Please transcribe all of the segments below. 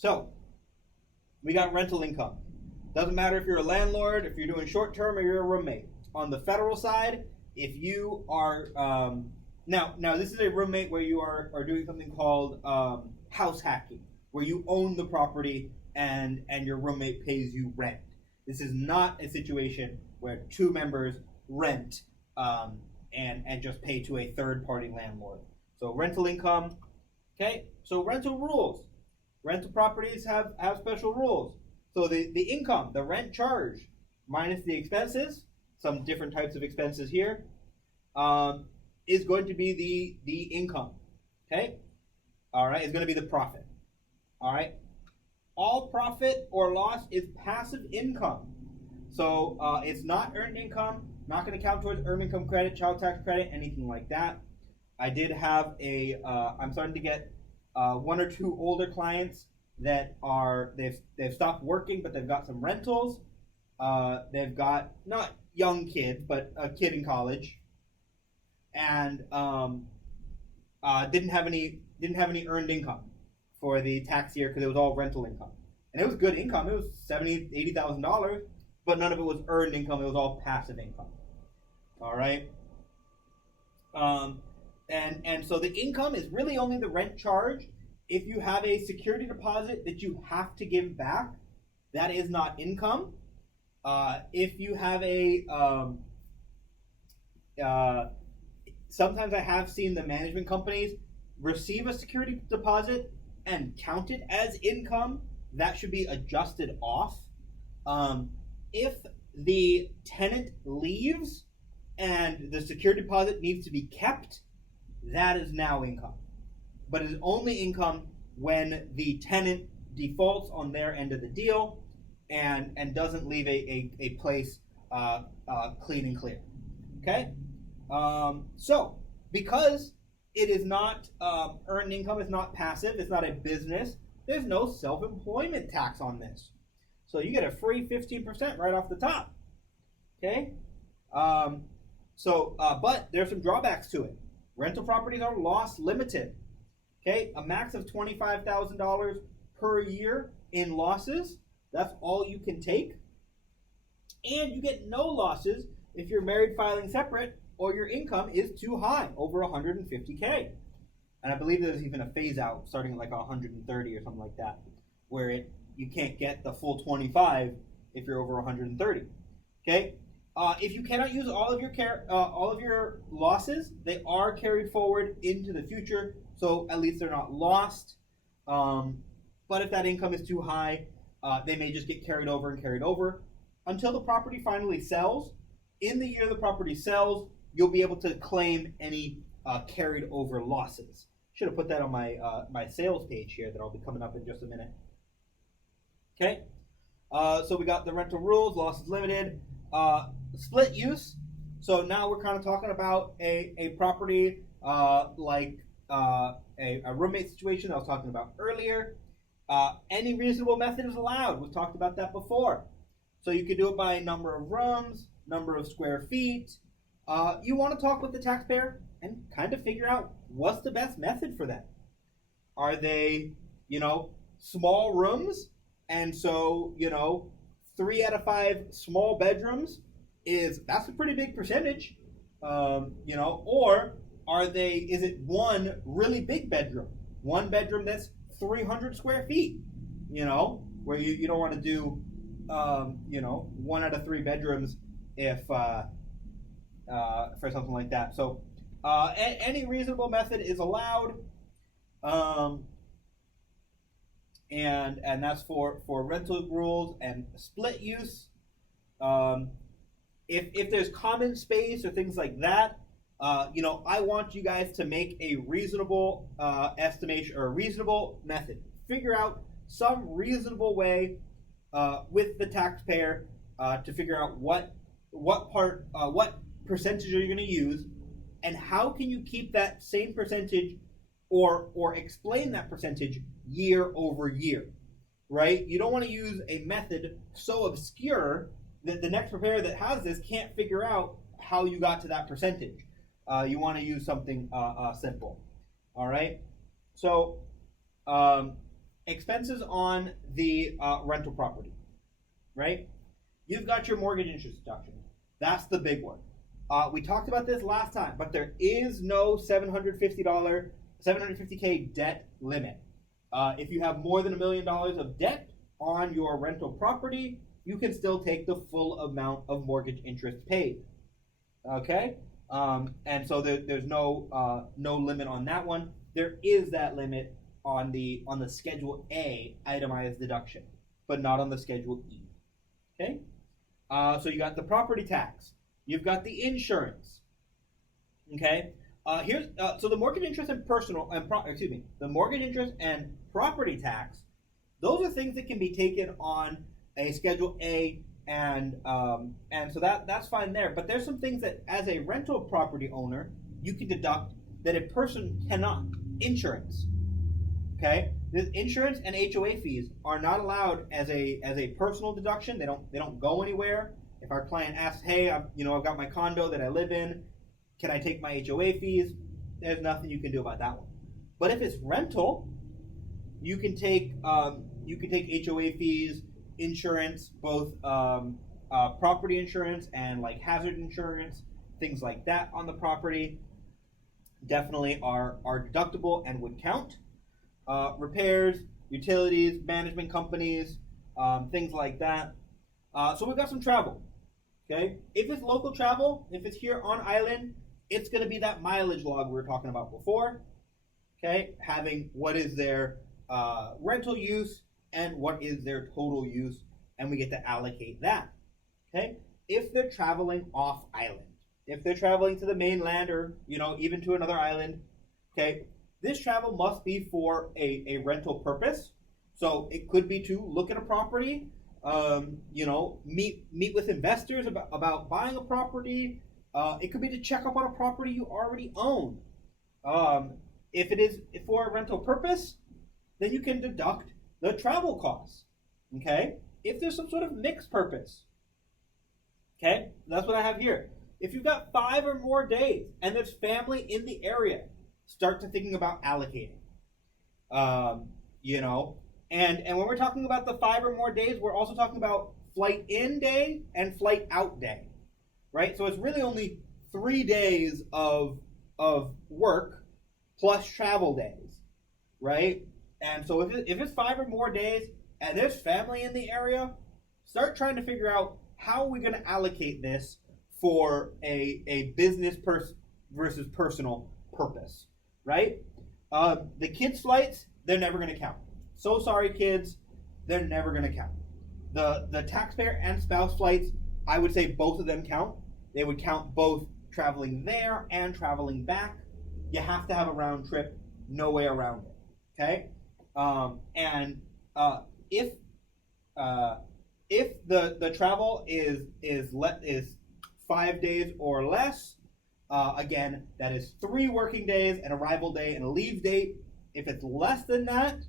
So we got rental income. Doesn't matter if you're a landlord, if you're doing short term, or you're a roommate. On the federal side, if you are now this is a roommate where you are doing something called house hacking, where you own the property and your roommate pays you rent. This is not a situation where two members rent and just pay to a third party landlord. So rental income. Okay, so rental rules. Rental properties have special rules. So the income, the rent charge, minus the expenses, some different types of expenses here, is going to be the income. Okay? All right, it's going to be the profit. All right? All profit or loss is passive income. So it's not earned income, not going to count towards earned income credit, child tax credit, anything like that. I did have I'm starting to get one or two older clients that they've stopped working, but they've got some rentals. They've got not young kids, but a kid in college, and didn't have any earned income for the tax year because it was all rental income, and it was good income. It was $70,000-$80,000, but none of it was earned income. It was all passive income. All right. And so the income is really only the rent charge. If you have a security deposit that you have to give back, that is not income. If you have sometimes I have seen the management companies receive a security deposit and count it as income. That should be adjusted off. If the tenant leaves and the security deposit needs to be kept, that is now income. But it is only income when the tenant defaults on their end of the deal and doesn't leave a place clean and clear. Okay? So, because it is not earned income, it's not passive, it's not a business, there's no self-employment tax on this. So you get a free 15% right off the top. Okay? But there's some drawbacks to it. Rental properties are loss limited. Okay, a max of $25,000 per year in losses. That's all you can take. And you get no losses if you're married filing separate or your income is too high, over $150K. And I believe there's even a phase out starting at like 130 or something like that, where you can't get the full 25 if you're over 130. Okay. If you cannot use all of your losses, they are carried forward into the future, so at least they're not lost. But if that income is too high, they may just get carried over until the property finally sells. In the year the property sells, you'll be able to claim any carried over losses. Should have put that on my sales page here that I'll be coming up in just a minute. Okay, so we got the rental rules, losses limited. Split use. So now we're kind of talking about a property like a roommate situation I was talking about earlier. Any reasonable method is allowed. We've talked about that before. So you could do it by number of rooms, number of square feet. You want to talk with the taxpayer and kind of figure out what's the best method for them. Are they, small rooms? And so, 3 out of 5 small bedrooms that's a pretty big percentage, or is it one really big bedroom, one bedroom that's 300 square feet, where you don't want to do, 1 out of 3 bedrooms if, for something like that. So, any reasonable method is allowed, and that's for rental rules and split use. If there's common space or things like that, I want you guys to make a reasonable estimation or a reasonable method. Figure out some reasonable way with the taxpayer to figure out what percentage are you going to use, and how can you keep that same percentage or explain that percentage year over year, right? You don't want to use a method so obscure that the next preparer that has this can't figure out how you got to that percentage. You want to use something simple. All right. So expenses on the rental property, right? You've got your mortgage interest deduction. That's the big one. We talked about this last time, but there is no $750K debt limit. If you have more than $1 million of debt on your rental property, you can still take the full amount of mortgage interest paid. Okay, and so there's no limit on that one. There is that limit on the Schedule A itemized deduction, but not on the Schedule E. Okay, so you got the property tax, you've got the insurance. Okay, so the mortgage interest and the mortgage interest and property tax. Those are things that can be taken on a Schedule A, and so that's fine there. But there's some things that, as a rental property owner, you can deduct that a person cannot. Insurance. Okay, the insurance and HOA fees are not allowed as a personal deduction. They don't go anywhere. If our client asks, "Hey, I've got my condo that I live in. Can I take my HOA fees?" There's nothing you can do about that one. But if it's rental, you can take HOA fees, insurance, both property insurance and like hazard insurance, things like that on the property. Definitely are deductible and would count. Repairs, utilities, management companies, things like that. So we've got some travel. Okay, if it's local travel, if it's here on island, it's going to be that mileage log we were talking about before. Okay, having what is their rental use and what is their total use, and we get to allocate that. Okay, if they're traveling off island, if they're traveling to the mainland or even to another island, okay, this travel must be for a rental purpose. So it could be to look at a property, meet with investors about buying a property. It could be to check up on a property you already own. If it is for a rental purpose, then you can deduct the travel costs. Okay, if there's some sort of mixed purpose, okay, that's what I have here. If you've got 5 or more days and there's family in the area, start to thinking about allocating. And when we're talking about the 5 or more days, we're also talking about flight in day and flight out day, right? So it's really only 3 days of work plus travel days, right? And so if it's 5 or more days and there's family in the area, start trying to figure out how are we going to allocate this for a business versus personal purpose, right? The kids' flights, they're never going to count. So sorry, kids, they're never going to count. The taxpayer and spouse flights, I would say both of them count. They would count both traveling there and traveling back. You have to have a round trip, no way around it. Okay, if the travel is 5 days or less, again, that is 3 working days, an arrival day, and a leave date. If it's less than that,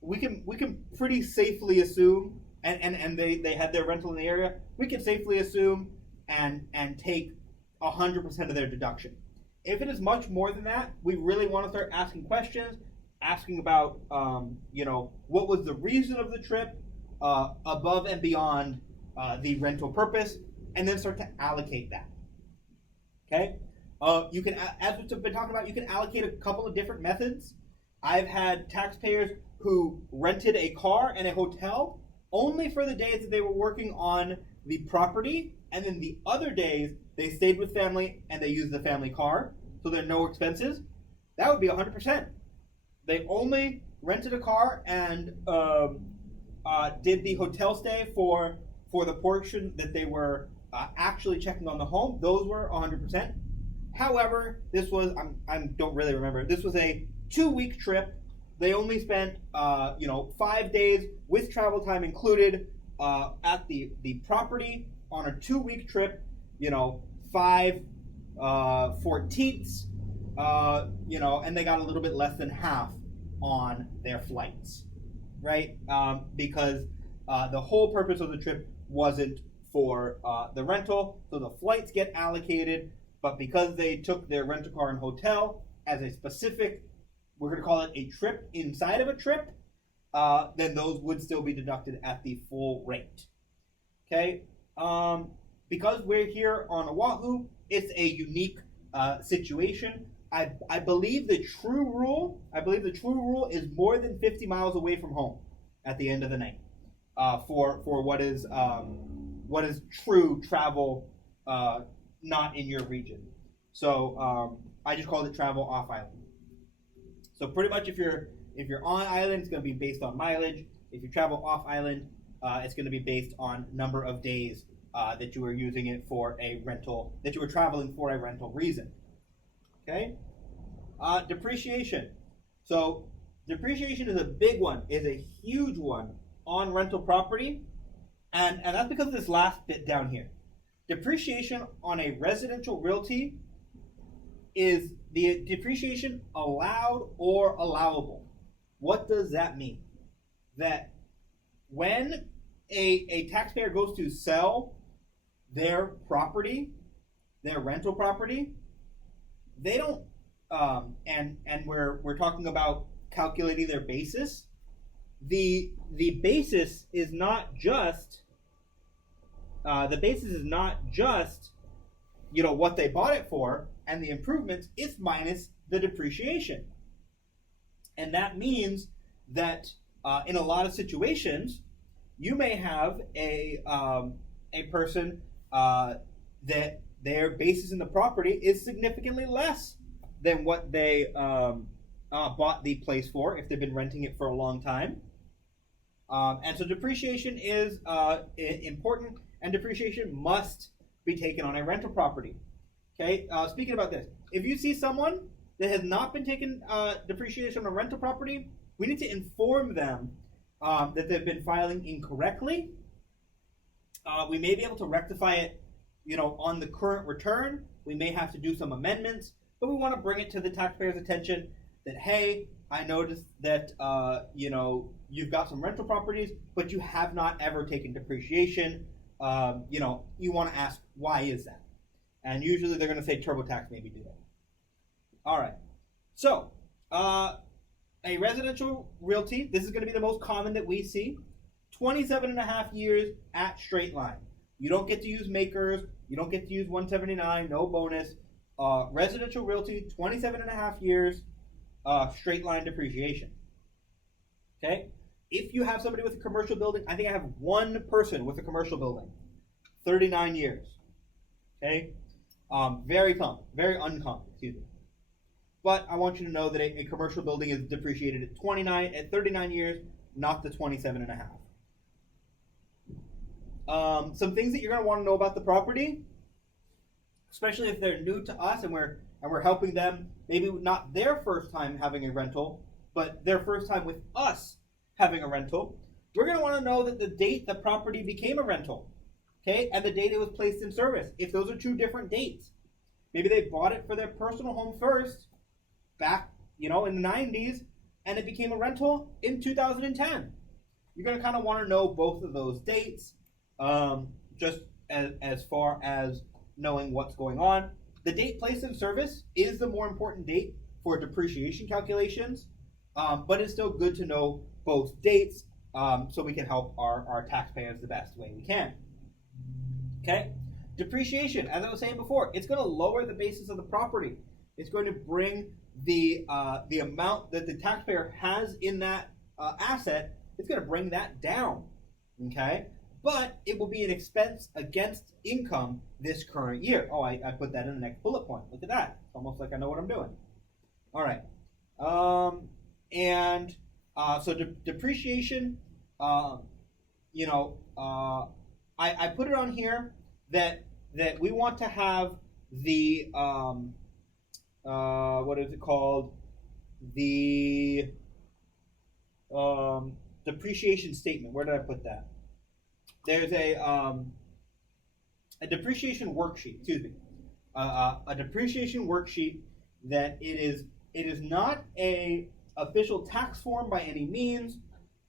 we can pretty safely assume, and they had their rental in the area, we can safely assume and take 100% of their deduction. If it is much more than that, we really want to start asking questions, asking about, what was the reason of the trip, above and beyond the rental purpose, and then start to allocate that. Okay? You can, as we've been talking about, you can allocate a couple of different methods. I've had taxpayers who rented a car and a hotel only for the days that they were working on the property, and then the other days they stayed with family and they used the family car, so there are no expenses. That would be 100%. They only rented a car and did the hotel stay for the portion that they were actually checking on the home. Those were 100%. However, this was, I don't really remember, this was a 2-week trip. They only spent 5 days with travel time included at the property on a 2-week trip, 5/14ths, and they got a little bit less than half on their flights, right? Because the whole purpose of the trip wasn't for the rental, so the flights get allocated, but because they took their rental car and hotel as a specific we're going to call it a trip inside of a trip, then those would still be deducted at the full rate. Okay? Because we're here on Oahu, it's a unique situation. I believe the true rule is more than 50 miles away from home at the end of the night for what is true travel not in your region. So I just called it travel off island. So pretty much if you're on island, it's going to be based on mileage. If you travel off island, it's going to be based on number of days that you were using it for a rental, that you were traveling for a rental reason. Okay? Depreciation. So depreciation is a big one, is a huge one on rental property. And that's because of this last bit down here. Depreciation on a residential realty is the depreciation allowed or allowable. What does that mean? That when a taxpayer goes to sell their property, their rental property, they don't, and we're talking about calculating their basis. The basis is not just what they bought it for and the improvements. It's minus the depreciation, and that means that in a lot of situations, you may have a person that their basis in the property is significantly less than what they bought the place for if they've been renting it for a long time. And so depreciation is important, and depreciation must be taken on a rental property. Okay, speaking about this, if you see someone that has not been taking depreciation on a rental property, we need to inform them that they've been filing incorrectly. We may be able to rectify it, on the current return. We may have to do some amendments, but we want to bring it to the taxpayer's attention that, hey, I noticed that, you've got some rental properties, but you have not ever taken depreciation. You want to ask, why is that? And usually they're going to say TurboTax maybe did it. All right. So, a residential realty, this is going to be the most common that we see. 27 and a half years at straight line. You don't get to use makers. You don't get to use 179, no bonus. Residential realty, 27 and a half years, straight line depreciation. Okay? If you have somebody with a commercial building, I think I have one person with a commercial building, 39 years. Okay? Very common, very uncommon, excuse me. But I want you to know that a commercial building is depreciated at 39 years, not the 27 and a half. Some things that you're going to want to know about the property, especially if they're new to us and we're helping them, maybe not their first time having a rental, but their first time with us having a rental. We're going to want to know that the date the property became a rental, okay, and the date it was placed in service. If those are two different dates, maybe they bought it for their personal home first, back, in the 90s, and it became a rental in 2010. You're going to kind of want to know both of those dates, just as far as knowing what's going on. The date placed in service is the more important date for depreciation calculations, but it's still good to know both dates so we can help our taxpayers the best way we can. Okay? Depreciation, as I was saying before, it's going to lower the basis of the property. It's going to bring the amount that the taxpayer has in that asset, it's going to bring that down. Okay? But it will be an expense against income this current year. Oh, I put that in the next bullet point. Look at that. It's almost like I know what I'm doing. All right. So depreciation, I put it on here that we want to have the, what is it called? The depreciation statement. Where did I put that? There's a depreciation worksheet, excuse me. A depreciation worksheet that it is not a official tax form by any means,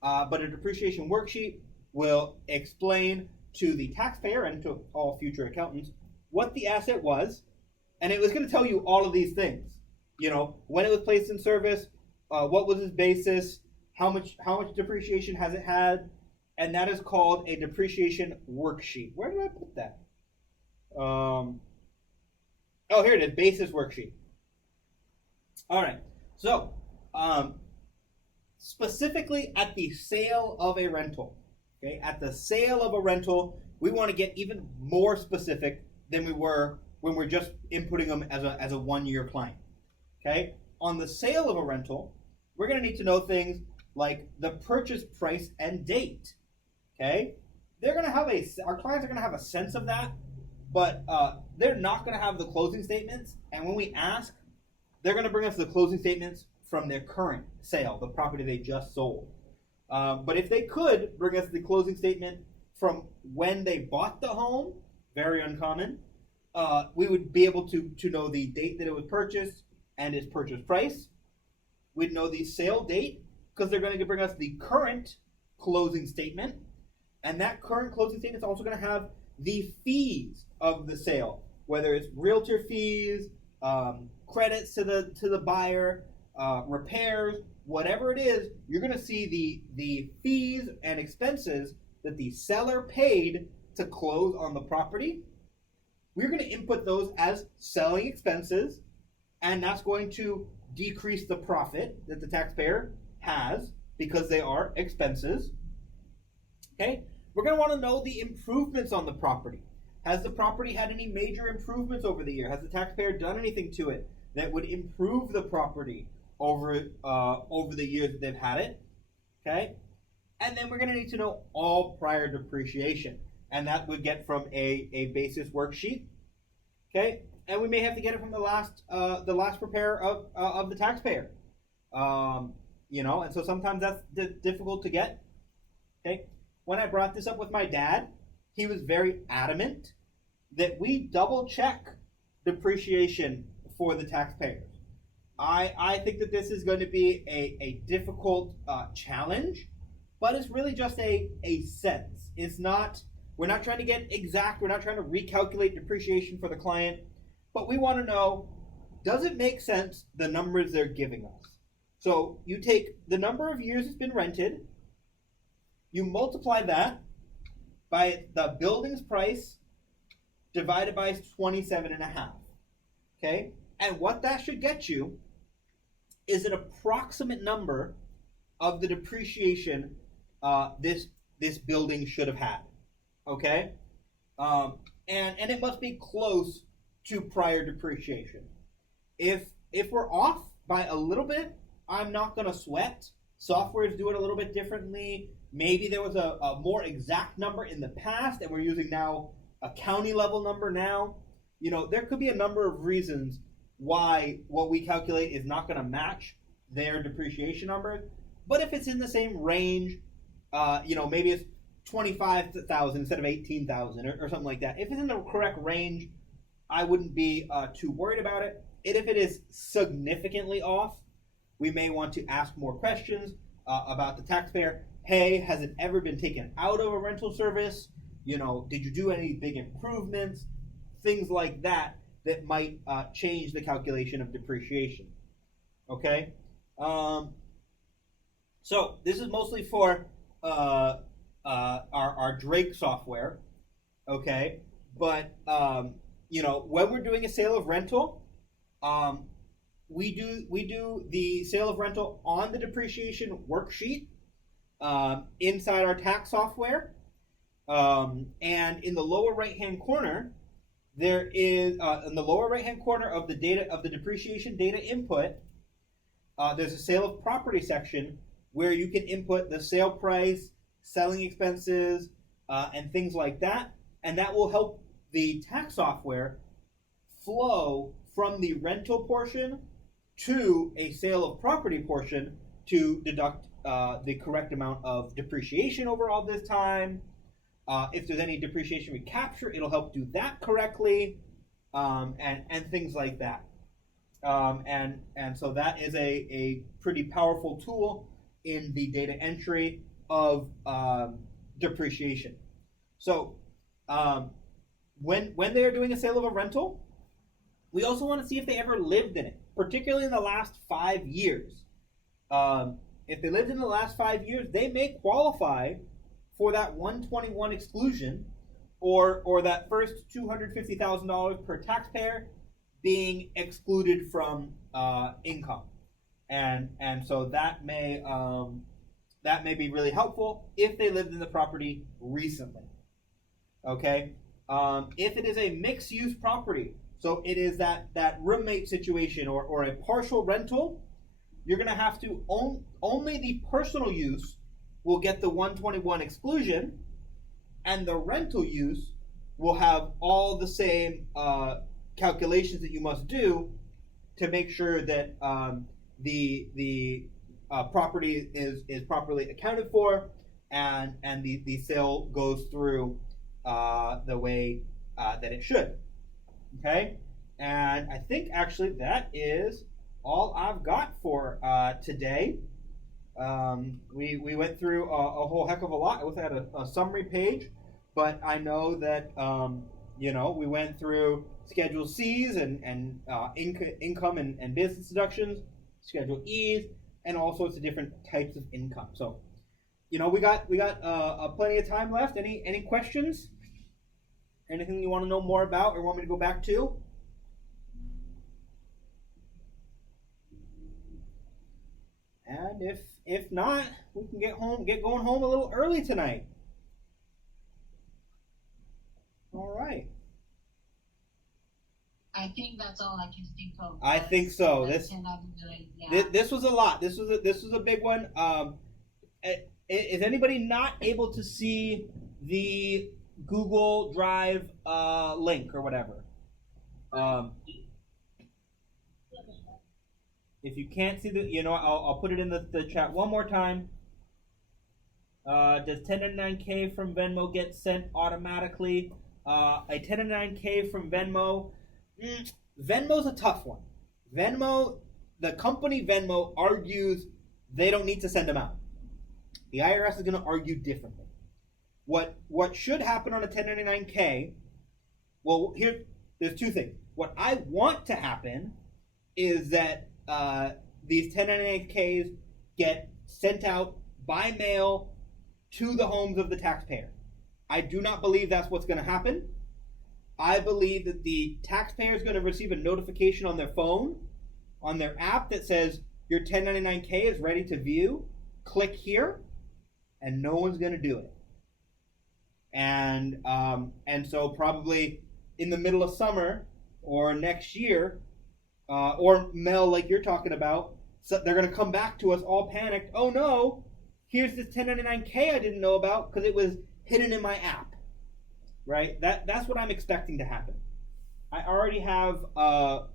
but a depreciation worksheet will explain to the taxpayer and to all future accountants what the asset was, and it was going to tell you all of these things. When it was placed in service, what was its basis, how much depreciation has it had, and that is called a depreciation worksheet. Where did I put that? Oh, here it is, basis worksheet. All right. So, specifically at the sale of a rental, okay, at the sale of a rental, we want to get even more specific than we were when we're just inputting them as a 1 year client. Okay, on the sale of a rental, we're going to need to know things like the purchase price and date. Okay, they're going to have our clients are going to have a sense of that, but they're not going to have the closing statements. And when we ask, they're going to bring us the closing statements from their current sale, the property they just sold. But if they could bring us the closing statement from when they bought the home, very uncommon, we would be able to know the date that it was purchased and its purchase price. We'd know the sale date because they're going to bring us the current closing statement. And that current closing statement is also going to have the fees of the sale, whether it's realtor fees, credits to the buyer, repairs, whatever it is. You're going to see the fees and expenses that the seller paid to close on the property. We're going to input those as selling expenses, and that's going to decrease the profit that the taxpayer has because they are expenses. Okay, we're going to want to know the improvements on the property. Has the property had any major improvements over the year? Has the taxpayer done anything to it that would improve the property over the years that they've had it? Okay, and then we're going to need to know all prior depreciation, and that would get from a basis worksheet. Okay, and we may have to get it from the last preparer of the taxpayer. And so sometimes that's difficult to get. Okay, when I brought this up with my dad, he was very adamant that we double check depreciation for the taxpayers. I think that this is going to be a difficult challenge, but it's really just a sense. It's not, we're not trying to get exact, we're not trying to recalculate depreciation for the client, but we want to know, does it make sense, the numbers they're giving us? So you take the number of years it's been rented, you multiply that by the building's price divided by 27.5. Okay? And what that should get you is an approximate number of the depreciation this building should have had. Okay? And it must be close to prior depreciation. If we're off by a little bit, I'm not going to sweat. Softwares do it a little bit differently. Maybe there was a more exact number in the past and we're using now a county level number now. There could be a number of reasons why what we calculate is not going to match their depreciation numbers. But if it's in the same range, maybe it's 25,000 instead of 18,000 or something like that. If it's in the correct range, I wouldn't be too worried about it. And if it is significantly off, we may want to ask more questions about the taxpayer. Hey, has it ever been taken out of a rental service? Did you do any big improvements? Things like that might change the calculation of depreciation. Okay? So this is mostly for our Drake software. Okay? But, when we're doing a sale of rental, we do the sale of rental on the depreciation worksheet inside our tax software. And in the lower right-hand corner, there is in the lower right-hand corner of the data of the depreciation data input, there's a sale of property section where you can input the sale price, selling expenses, and things like that, and that will help the tax software flow from the rental portion to a sale of property portion to deduct the correct amount of depreciation over all this time. If there's any depreciation recapture, it'll help do that correctly, and things like that. And so that is a pretty powerful tool in the data entry of depreciation. So when they are doing a sale of a rental, we also want to see if they ever lived in it, particularly in the last 5 years. if they lived in the last 5 years, they may qualify for that 121 exclusion, or that first $250,000 per taxpayer being excluded from income, and so that may be really helpful if they lived in the property recently. Okay, if it is a mixed use property, so it is that roommate situation or a partial rental, you're going to have to only the personal use will get the 121 exclusion, and the rental use will have all the same calculations that you must do to make sure that the property is properly accounted for, and the sale goes through the way that it should. Okay, and I think actually that is all I've got for today. We went through a whole heck of a lot. I was at a summary page, but I know that we went through Schedule C's and income and business deductions, Schedule E's, and all sorts of different types of income. So, we got plenty of time left. Any questions? Anything you want to know more about or want me to go back to? And if not, we can get going home a little early tonight. All right. I think that's all I can think of. I think so. Yeah. This was a lot. This was a big one. Is anybody not able to see the Google Drive link or whatever? If you can't see I'll put it in the chat one more time. Does 1099K from Venmo get sent automatically? A 1099K from Venmo. Venmo's a tough one. The company Venmo argues they don't need to send them out. The IRS is going to argue differently. What should happen on a 1099K? Well, there's two things. What I want to happen is that these 1099Ks get sent out by mail to the homes of the taxpayer. I do not believe that's what's going to happen. I believe that the taxpayer is going to receive a notification on their phone, on their app, that says your 1099K is ready to view. Click here, and no one's going to do it. And so probably in the middle of summer or next year, or Mel, like you're talking about, so they're going to come back to us all panicked. Oh no, here's this 1099K I didn't know about because it was hidden in my app. Right? That's what I'm expecting to happen. I already have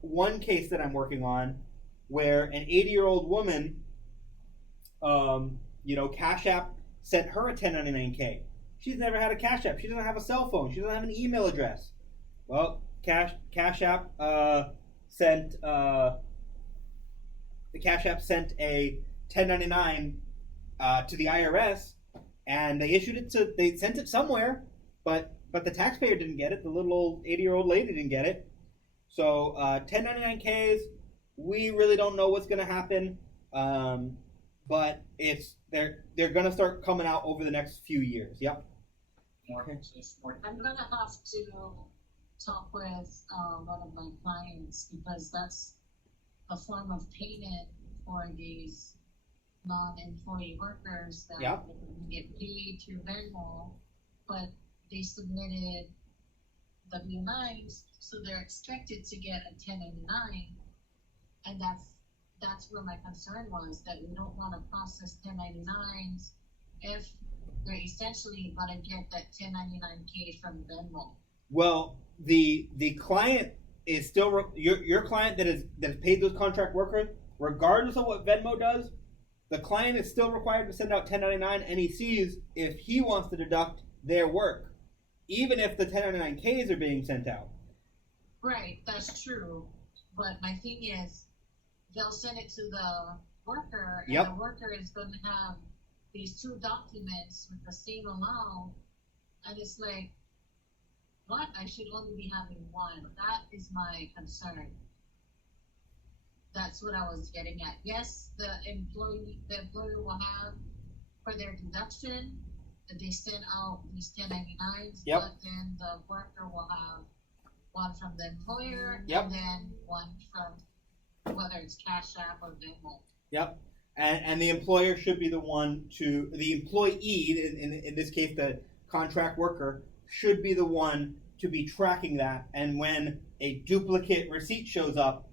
one case that I'm working on where an 80-year-old woman, Cash App sent her a 1099K. She's never had a Cash App. She doesn't have a cell phone. She doesn't have an email address. Well, Cash App sent a 1099 to the IRS, and they sent it somewhere, but the taxpayer didn't get it. The little old 80-year-old lady didn't get it. So 1099Ks, we really don't know what's going to happen, but they're going to start coming out over the next few years. Yep. I'm going to have to talk with one of my clients, because that's a form of payment for these non-employee workers that get paid through Venmo, but they submitted W-9s, so they're expected to get a 1099, and that's where my concern was, that we don't want to process 1099s if they're essentially going to get that 1099K from Venmo. Well, the client is still your client that has paid those contract workers, regardless of what Venmo does. The client is still required to send out 1099 NECs if he wants to deduct their work, even if the 1099Ks are being sent out. Right, that's true. But my thing is, they'll send it to the worker, and the worker is going to have these two documents with the same amount, and it's like, what? I should only be having one. That is my concern. That's what I was getting at. Yes, the employer will have for their deduction that they send out these 1099s, Yep. but then the worker will have one from the employer Yep. and then one from whether it's Cash App or Venmo. Yep. And the employer should be the one to, the employee, in this case, the contract worker, should be the one to be tracking that. And when a duplicate receipt shows up,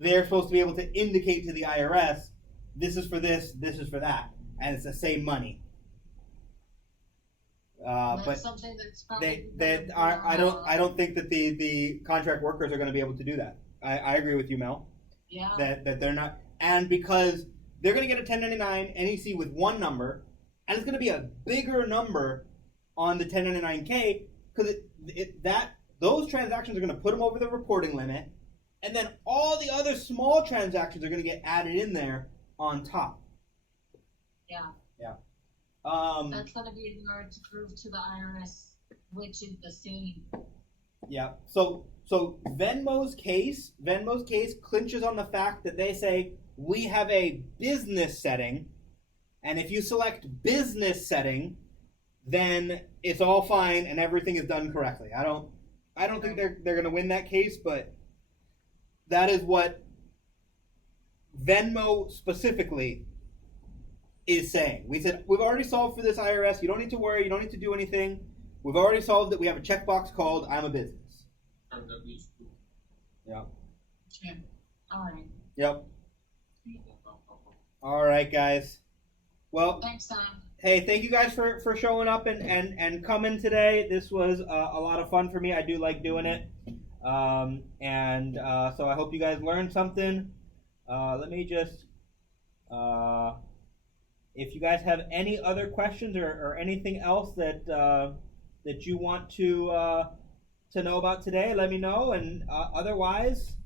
they're supposed to be able to indicate to the IRS, this is for this is for that. And it's the same money. That's But something that's probably I don't think that the contract workers are going to be able to do that. I agree with you, Mel. yeah. That they're not, and because they're going to get a 1099 NEC with one number, and it's going to be a bigger number on the 1099K because those transactions are going to put them over the reporting limit, and then all the other small transactions are going to get added in there on top. Yeah. That's going to be hard to prove to the IRS which is the same. Yeah. So Venmo's case clinches on the fact that they say we have a business setting, and if you select business setting, then it's all fine and everything is done correctly. I don't think they're going to win that case, but that is what Venmo specifically is saying. We said we've already solved for this IRS. You don't need to worry. You don't need to do anything. We've already solved it. We have a checkbox called "I'm a business." Yeah. Okay. All right. Yep. All right, guys. Well, Thanks, Tom. hey, thank you guys for showing up and coming today. This was a lot of fun for me. I do like doing it. So I hope you guys learned something. Let me just, if you guys have any other questions or anything else that you want to know about today, let me know. And otherwise,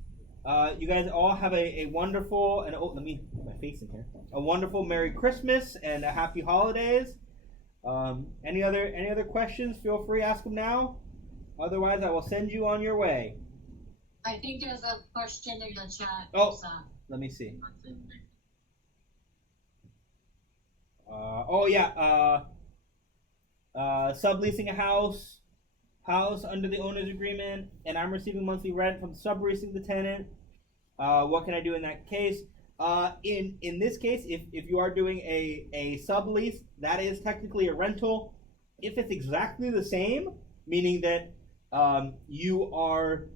you guys all have a wonderful, and let me put my face in here. A wonderful Merry Christmas and a Happy Holidays. Any other questions? Feel free, ask them now. Otherwise, I will send you on your way. I think there's a question in the chat. Oh, let me see. Subleasing a house under the owner's agreement, and I'm receiving monthly rent from subleasing the tenant. What can I do in that case? In this case, if you are doing a sublease, that is technically a rental. If it's exactly the same, meaning that you are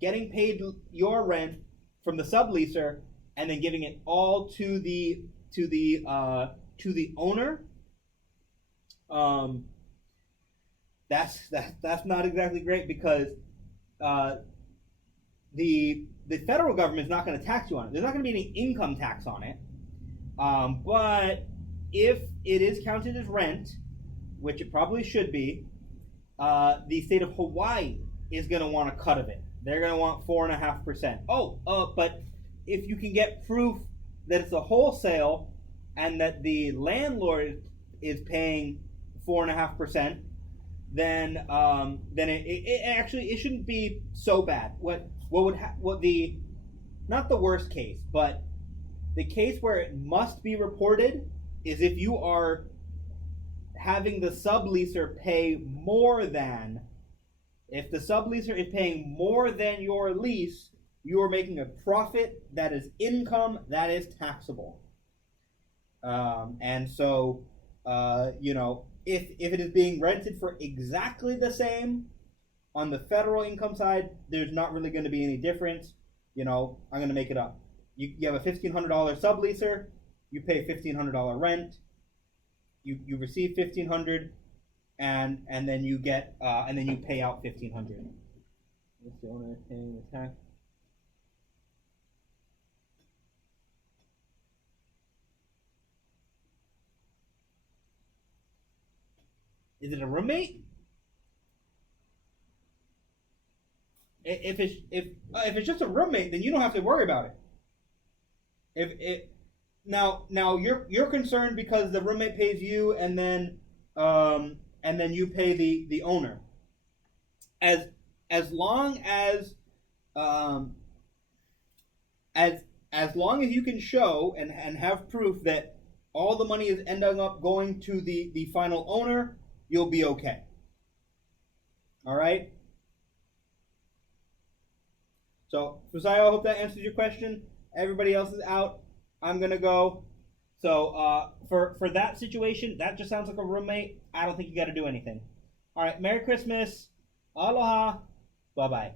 getting paid your rent from the subleaser and then giving it all to the owner. That's not exactly great because the federal government is not going to tax you on it. There's not going to be any income tax on it. But if it is counted as rent, which it probably should be, the state of Hawaii is going to want a cut of it. They're going to want 4.5%. But if you can get proof that it's a wholesale and that the landlord is paying 4.5%, then it actually shouldn't be so bad. Not the worst case, but the case where it must be reported is if you are having the subleaser pay more than. If the subleaser is paying more than your lease, you are making a profit that is income that is taxable. If it is being rented for exactly the same on the federal income side, there's not really going to be any difference. I'm going to make it up. You have a $1,500 subleaser, you pay $1,500 rent, you receive $1,500, and then you get and then you pay out $1,500. What's the owner paying the tax? Is it a roommate? If it's just a roommate, then you don't have to worry about it. Now you're concerned because the roommate pays you and then you pay the owner. As long as um, as long as you can show and have proof that all the money is ending up going to the final owner, you'll be okay. All right. So, Fusayo, I hope that answers your question. Everybody else is out. I'm gonna go. So, for that situation, that just sounds like a roommate. I don't think you got to do anything. All right. Merry Christmas. Aloha. Bye bye.